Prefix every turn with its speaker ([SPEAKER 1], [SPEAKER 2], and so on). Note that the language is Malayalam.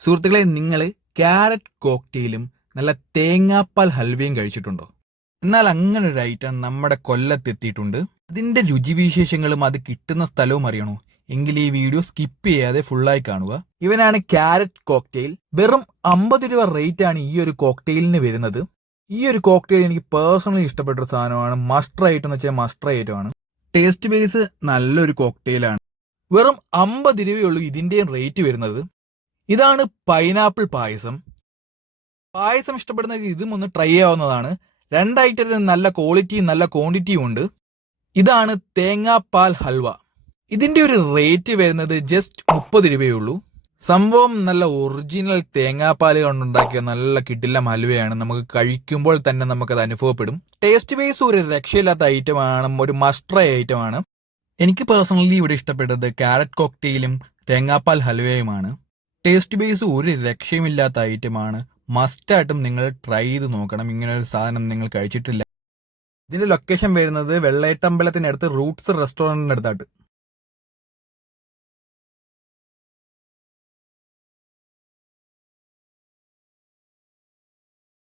[SPEAKER 1] സുഹൃത്തുക്കളെ നിങ്ങൾ ക്യാരറ്റ് കോക്ടെയിലും നല്ല തേങ്ങാപ്പാൽ ഹൽവയും കഴിച്ചിട്ടുണ്ടോ? എന്നാൽ അങ്ങനെ ഒരു ഐറ്റം നമ്മുടെ കൊല്ലത്തെത്തിയിട്ടുണ്ട്. അതിന്റെ രുചിവിശേഷങ്ങളും അത് കിട്ടുന്ന സ്ഥലവും അറിയണോ? എങ്കിൽ ഈ വീഡിയോ സ്കിപ്പ് ചെയ്യാതെ ഫുള്ളായി കാണുക. ഇവനാണ് ക്യാരറ്റ് കോക്ടെയിൽ. വെറും അമ്പത് രൂപ റേറ്റ് ആണ് ഈ ഒരു കോക്ടെയിലിന് വരുന്നത്. ഈ ഒരു കോക്ടെയിൽ എനിക്ക് പേഴ്സണലി ഇഷ്ടപ്പെട്ട ഒരു സാധനമാണ്. മസ്റ്റർ ഐറ്റം എന്ന് വെച്ചാൽ മസ്റ്റർ ഐറ്റം ആണ് ടേസ്റ്റ് ബേസ് നല്ലൊരു കോക്ടെയിലാണ്. വെറും അമ്പത് രൂപയുള്ളൂ ഇതിന്റെയും റേറ്റ് വരുന്നത്. ഇതാണ് പൈനാപ്പിൾ പായസം. പായസം ഇഷ്ടപ്പെടുന്നവർക്ക് ഇതും ഒന്ന് ട്രൈ ചെയ്യാവുന്നതാണ്. രണ്ടൈറ്റത്തിന് നല്ല ക്വാളിറ്റിയും നല്ല ക്വാണ്ടിറ്റിയും ഉണ്ട്. ഇതാണ് തേങ്ങാപ്പാൽ ഹൽവ. ഇതിന്റെ ഒരു റേറ്റ് വരുന്നത് ജസ്റ്റ് മുപ്പത് രൂപയുള്ളൂ സംഭവം നല്ല ഒറിജിനൽ തേങ്ങാപ്പാൽ കൊണ്ടുണ്ടാക്കിയ നല്ല കിടിലം ഹൽവയാണ്. നമുക്ക് കഴിക്കുമ്പോൾ തന്നെ നമുക്കത് അനുഭവപ്പെടും. ടേസ്റ്റ് വൈസ് ഒരു രക്ഷയില്ലാത്ത ഐറ്റമാണ് ഒരു മസ്റ്റർ ഐറ്റമാണ് എനിക്ക് പേഴ്സണലി ഇവിടെ ഇഷ്ടപ്പെട്ടത് ക്യാരറ്റ് കോക്ടെയിലും തേങ്ങാപ്പാൽ ഹൽവയുമാണ്. ടേസ്റ്റ് ബേസ് ഒരു രക്ഷയുമില്ലാത്ത ഐറ്റമാണ് മസ്റ്റായിട്ടും നിങ്ങൾ ട്രൈ ചെയ്ത് നോക്കണം. ഇങ്ങനെ ഒരു സാധനം നിങ്ങൾ കഴിച്ചിട്ടില്ല. ഇതിന്റെ ലൊക്കേഷൻ വരുന്നത് വെള്ളയട്ടമ്പലത്തിനടുത്ത് റൂട്ട്സ് റെസ്റ്റോറന്റിന്റെ അടുത്തായിട്ട്.